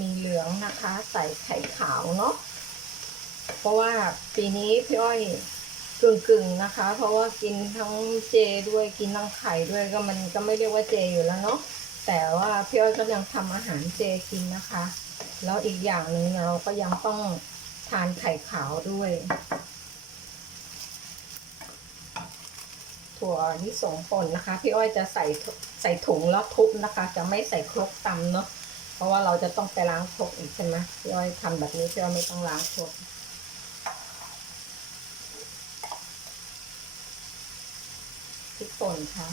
มีเหลืองนะคะ ใส่ไข่ขาวเนาะเพราะว่าปีนี้พี่อ้อยกึ่งกึ่งๆนะคะ เพราะว่ากินทั้งเจด้วยกินทั้งไข่ด้วยก็มันก็ไม่เรียกว่าเจอยู่แล้วเนาะแต่ว่าพี่อ้อยก็ยังทำอาหารเจกินนะคะ แล้วอีกอย่างหนึ่งเราก็ยังต้องทานไข่ขาวด้วย ถั่วลิสงป่นนะคะ พี่อ้อยจะใส่ใส่ถุงแล้วทุบนะคะ จะไม่ใส่ครกตำเนาะ เพราะว่าเราจะต้องไปล้างครกอีกใช่ไหมพี่อ้อยทำแบบนี้พี่อ้อยไม่ต้องล้างครกพริกป่นค่ะ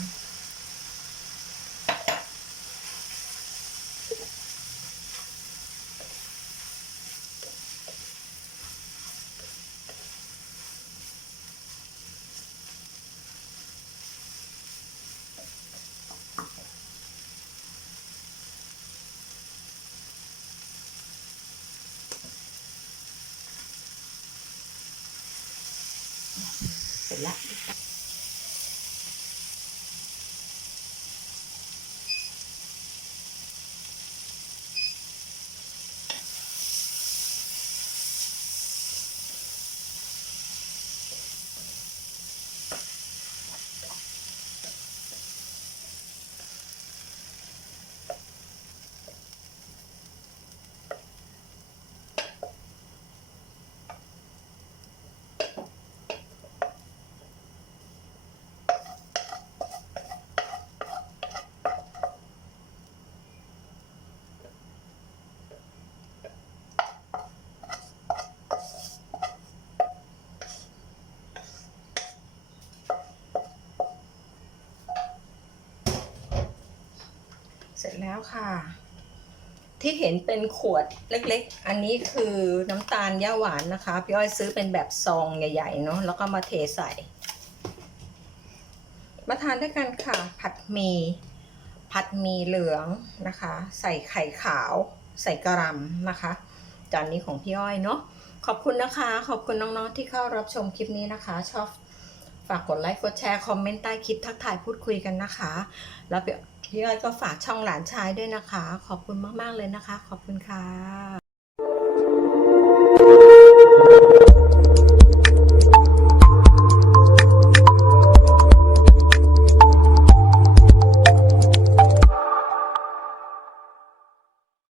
เสร็จแล้ว แล้วค่ะ ที่เห็นเป็นขวดเล็กๆ อันนี้คือน้ำตาลย่าหวานนะคะ พี่อ้อยซื้อเป็นแบบซองใหญ่ๆเนาะแล้วก็มาเทใส่มาทานด้วยกันค่ะ ผัดหมี่ผัดหมี่เหลืองนะคะ ใส่ไข่ขาว ใส่กระหลำนะคะ จานนี้ของพี่อ้อยเนาะขอบคุณนะคะ ขอบคุณน้องๆที่เข้ารับชมคลิปนี้นะคะ ชอบฝากกดไลค์กดแชร์ คอมเมนต์ใต้คลิปทักทายพูดคุยกันนะคะ แล้ว พี่อ้อยก็ฝากช่องหลานชายด้วยนะคะ ขอบคุณมาก ๆ เลยนะคะ ขอบคุณค่ะ